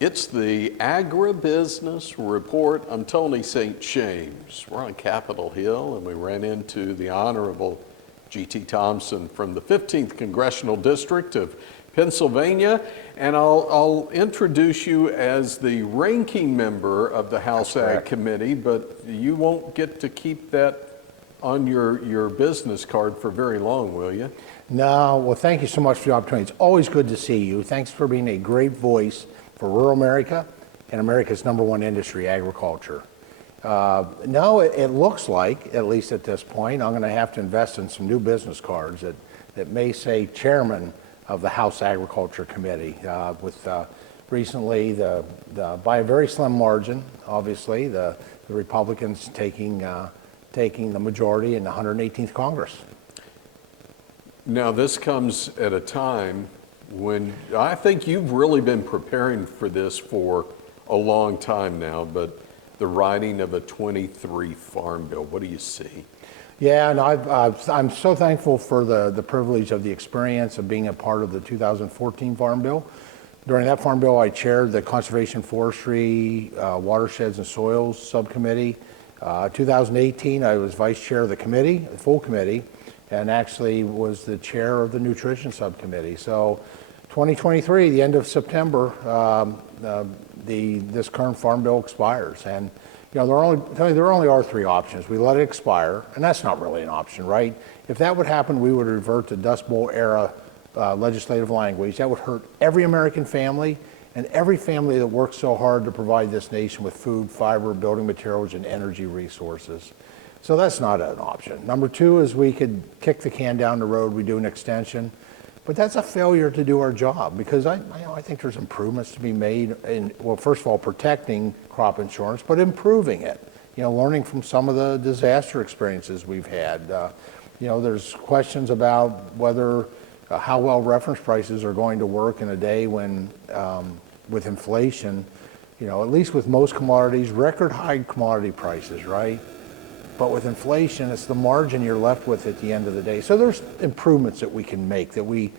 It's the Agribusiness Report. I'm Tony St. James. We're on Capitol Hill, and we ran into the Honorable G.T. Thompson from the 15th Congressional District of Pennsylvania. And I'll introduce you as the ranking member of the House Ag Committee, but you won't get to keep that on your business card for very long, will you? No, well, thank you so much for the opportunity. It's always good to see you. Thanks for being a great voice for rural America and America's #1 industry, agriculture. No, it looks like, at least at this point, I'm going to have to invest in some new business cards that may say chairman of the House Agriculture Committee, with recently, by a very slim margin, obviously, the Republicans taking the majority in the 118th Congress. Now, this comes at a time when I think you've really been preparing for this for a long time now, but the writing of a 23 Farm Bill, what do you see? Yeah, and I'm so thankful for the privilege of the experience of being a part of the 2014 Farm Bill. During that Farm Bill, I chaired the Conservation, Forestry, Watersheds and Soils Subcommittee. 2018, I was vice chair of the committee, the full committee, and actually was the chair of the Nutrition Subcommittee. So 2023, the end of September, this current Farm Bill expires. And you know, there only are three options. We let it expire, and that's not really an option, right? If that would happen, we would revert to Dust Bowl era legislative language. That would hurt every American family and every family that works so hard to provide this nation with food, fiber, building materials, and energy resources. So that's not an option. Number two is we could kick the can down the road, we do an extension, but that's a failure to do our job, because I think there's improvements to be made in, well, first of all, protecting crop insurance, but improving it. You know, learning from some of the disaster experiences we've had. You know, there's questions about whether, how well reference prices are going to work in a day when, with inflation, you know, at least with most commodities, record high commodity prices, right? But with inflation, it's the margin you're left with at the end of the day. So there's improvements that we can make that we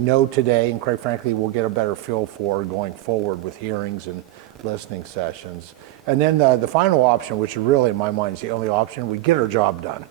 know today, and quite frankly, we'll get a better feel for going forward with hearings and listening sessions. And then the final option, which really in my mind is the only option, we get our job done.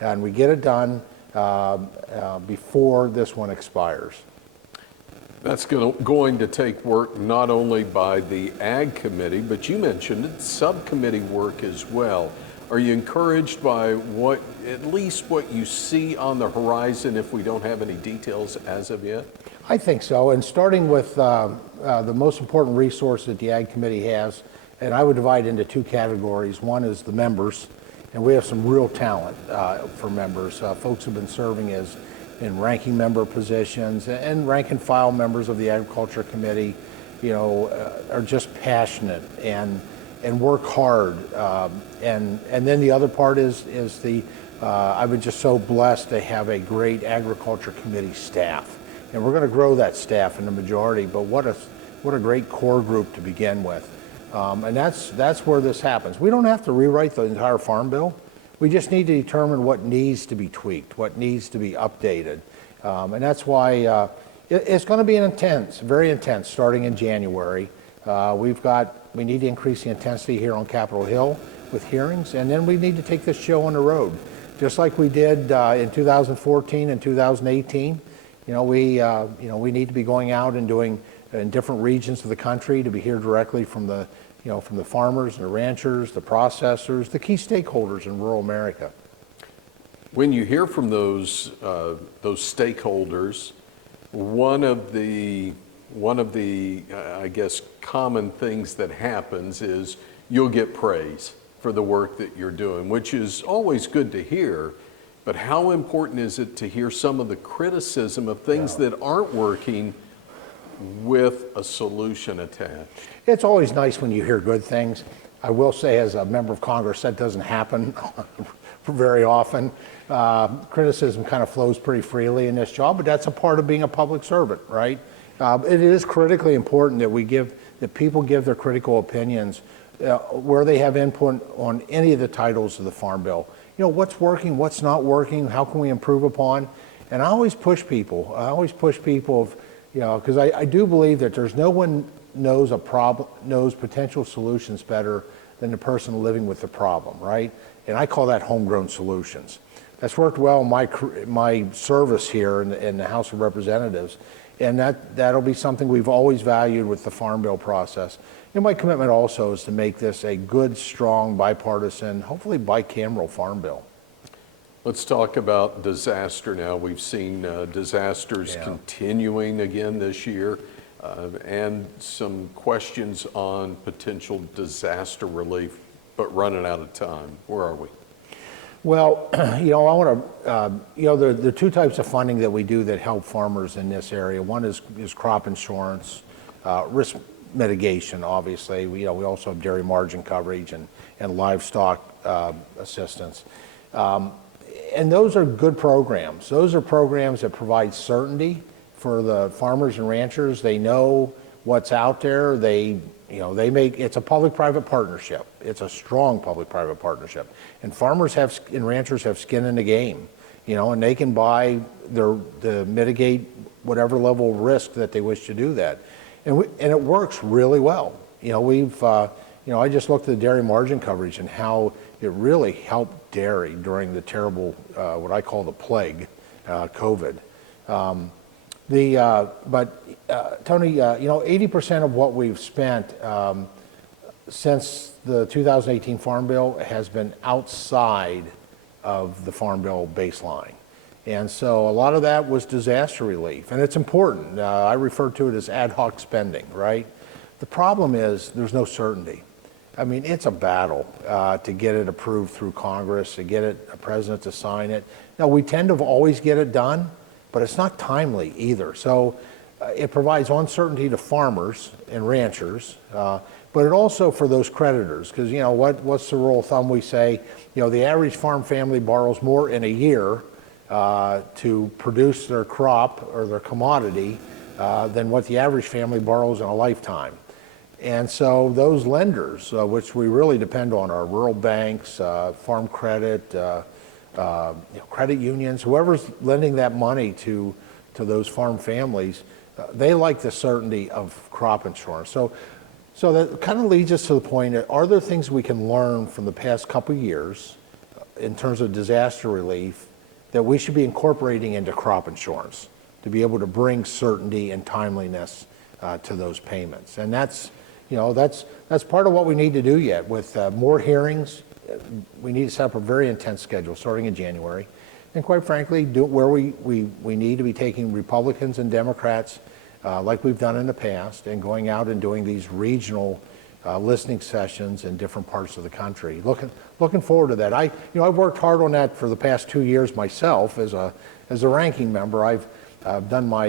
And we get it done before this one expires. That's going to take work not only by the Ag Committee, but you mentioned it, subcommittee work as well. Are you encouraged by at least what you see on the horizon if we don't have any details as of yet? I think so, and starting with the most important resource that the Ag Committee has, and I would divide into two categories. One is the members, and we have some real talent for members. Folks who've been serving in ranking member positions and rank and file members of the Agriculture Committee, you know, are just passionate and work hard, and then the other part is I've been just so blessed to have a great Agriculture Committee staff, and we're going to grow that staff in the majority. But what a great core group to begin with, and that's where this happens. We don't have to rewrite the entire Farm Bill. We just need to determine what needs to be tweaked, what needs to be updated, and that's why it's going to be very intense, starting in January. We need to increase the intensity here on Capitol Hill with hearings, and then we need to take this show on the road, just like we did in 2014 and 2018. You know, we need to be going out and doing in different regions of the country to be heard directly from the farmers and the ranchers, the processors, the key stakeholders in rural America. When you hear from those stakeholders, one of the I guess common things that happens is you'll get praise for the work that you're doing, which is always good to hear. But how important is it to hear some of the criticism of things that aren't working with a solution attached? It's always nice when you hear good things. I will say, as a member of Congress, that doesn't happen very often. Criticism kind of flows pretty freely in this job, but that's a part of being a public servant, right? It is critically important that people give their critical opinions where they have input on any of the titles of the Farm Bill. You know, what's working, what's not working, how can we improve upon? And I always push people. You know, because I do believe that there's no one knows a problem, knows potential solutions better than the person living with the problem, right? And I call that homegrown solutions. That's worked well in my service here in the House of Representatives, and that'll be something we've always valued with the Farm Bill process. And my commitment also is to make this a good, strong, bipartisan, hopefully bicameral Farm Bill. Let's talk about disaster now. We've seen disasters continuing again this year, and some questions on potential disaster relief, but running out of time. Where are we? Well, I want to, there are two types of funding that we do that help farmers in this area. One is crop insurance, risk mitigation, obviously. We also have dairy margin coverage and livestock assistance. And those are good programs. Those are programs that provide certainty for the farmers and ranchers. They know what's out there. It's a public-private partnership. It's a strong public-private partnership. And farmers and ranchers have skin in the game, and they can buy to mitigate whatever level of risk that they wish to do that. And it works really well. I just looked at the dairy margin coverage and how it really helped dairy during the terrible, what I call the plague, COVID. Tony, 80% of what we've spent since the 2018 Farm Bill has been outside of the Farm Bill baseline. And so a lot of that was disaster relief, and it's important. I refer to it as ad hoc spending, right? The problem is there's no certainty. I mean, it's a battle to get it approved through Congress, to get a president to sign it. Now, we tend to always get it done, but it's not timely either. So it provides uncertainty to farmers and ranchers, but it also for those creditors, because what's the rule of thumb we say? The average farm family borrows more in a year to produce their crop or their commodity than what the average family borrows in a lifetime. And so those lenders, which we really depend on, are rural banks, farm credit, credit unions, whoever's lending that money to those farm families, they like the certainty of crop insurance. So that kind of leads us to the point, are there things we can learn from the past couple of years in terms of disaster relief that we should be incorporating into crop insurance to be able to bring certainty and timeliness to those payments? And that's part of what we need to do yet with more hearings. We need to set up a very intense schedule starting in January. And quite frankly, do it where we need to be taking Republicans and Democrats like we've done in the past and going out and doing these regional listening sessions in different parts of the country. Looking forward to that. I've worked hard on that for the past 2 years myself as a ranking member. I've done my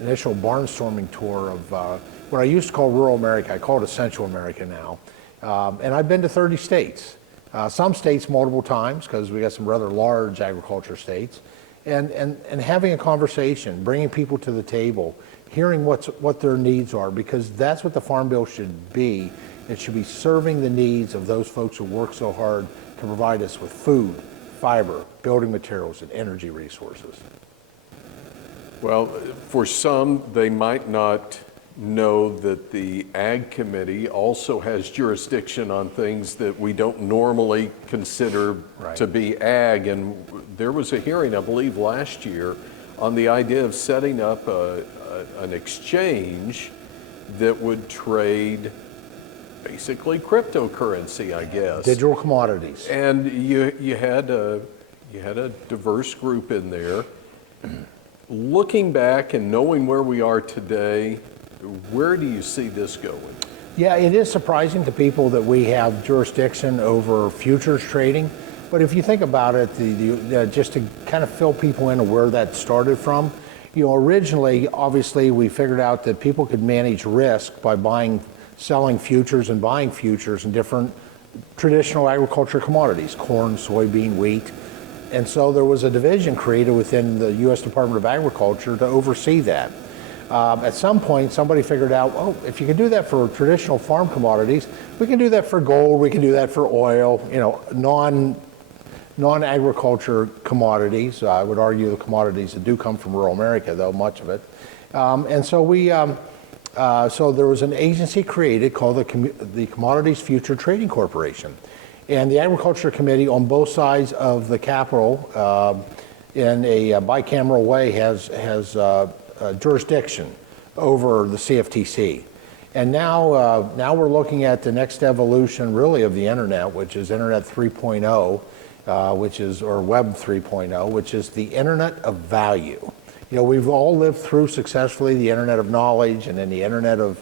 initial barnstorming tour of what I used to call rural America. I call it Essential America now. And I've been to 30 states. Some states multiple times because we got some rather large agriculture states. And having a conversation, bringing people to the table, hearing what their needs are, because that's what the Farm Bill should be. It should be serving the needs of those folks who work so hard to provide us with food, fiber, building materials, and energy resources. Well, for some, they might not know that the Ag Committee also has jurisdiction on things that we don't normally consider to be ag. And there was a hearing, I believe, last year on the idea of setting up an exchange that would trade basically cryptocurrency, I guess. Digital commodities. And you had a diverse group in there. Looking back and knowing where we are today, where do you see this going? Yeah, it is surprising to people that we have jurisdiction over futures trading. But if you think about it, just to kind of fill people into where that started from, originally, obviously, we figured out that people could manage risk by selling futures and buying futures in different traditional agriculture commodities, corn, soybean, wheat. And so there was a division created within the U.S. Department of Agriculture to oversee that. At some point, somebody figured out, if you can do that for traditional farm commodities, we can do that for gold, we can do that for oil, non-agriculture commodities. I would argue the commodities that do come from rural America, though, much of it. And so we So there was an agency created called the Commodities Future Trading Corporation. And the Agriculture Committee on both sides of the Capitol in a bicameral way has jurisdiction over the CFTC. And now we're looking at the next evolution really of the internet, which is Internet 3.0, or Web 3.0, which is the Internet of Value. You know, we've all lived through successfully the Internet of Knowledge and then the Internet of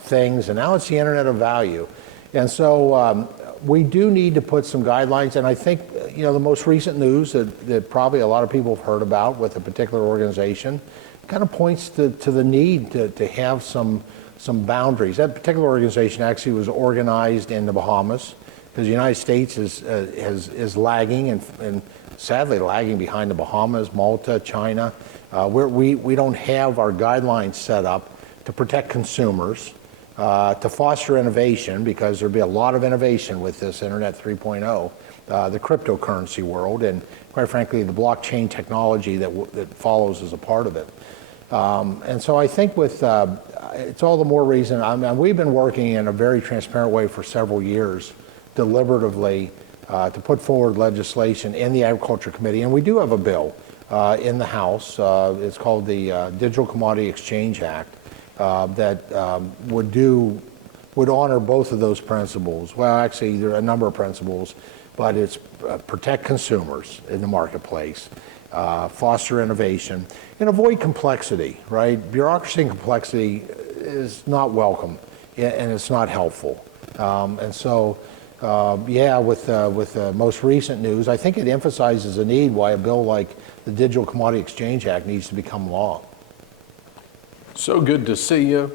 Things, and now it's the Internet of Value. And so we do need to put some guidelines, and I think, you know, the most recent news that probably a lot of people have heard about with a particular organization kind of points to the need to have some boundaries. That particular organization actually was organized in the Bahamas because the United States is lagging and sadly lagging behind the Bahamas, Malta, China. We don't have our guidelines set up to protect consumers, to foster innovation, because there'll be a lot of innovation with this Internet 3.0, the cryptocurrency world, and quite frankly, the blockchain technology that follows as a part of it. And so I think it's all the more reason, we've been working in a very transparent way for several years, deliberatively, to put forward legislation in the Agriculture Committee, and we do have a bill in the House. It's called the Digital Commodity Exchange Act that would honor both of those principles. Well, actually, there are a number of principles, but it's protect consumers in the marketplace, foster innovation, and avoid complexity, right? Bureaucracy and complexity is not welcome, and it's not helpful. And so, with the most recent news, I think it emphasizes the need why a bill like the Digital Commodity Exchange Act needs to become law. So good to see you.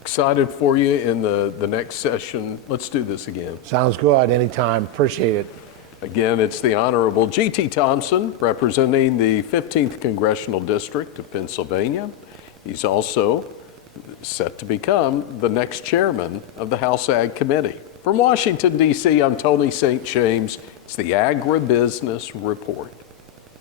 Excited for you in the next session. Let's do this again. Sounds good. Anytime. Appreciate it. Again, it's the Honorable G.T. Thompson, representing the 15th Congressional District of Pennsylvania. He's also set to become the next chairman of the House Ag Committee. From Washington, D.C., I'm Tony St. James. It's the Agribusiness Report.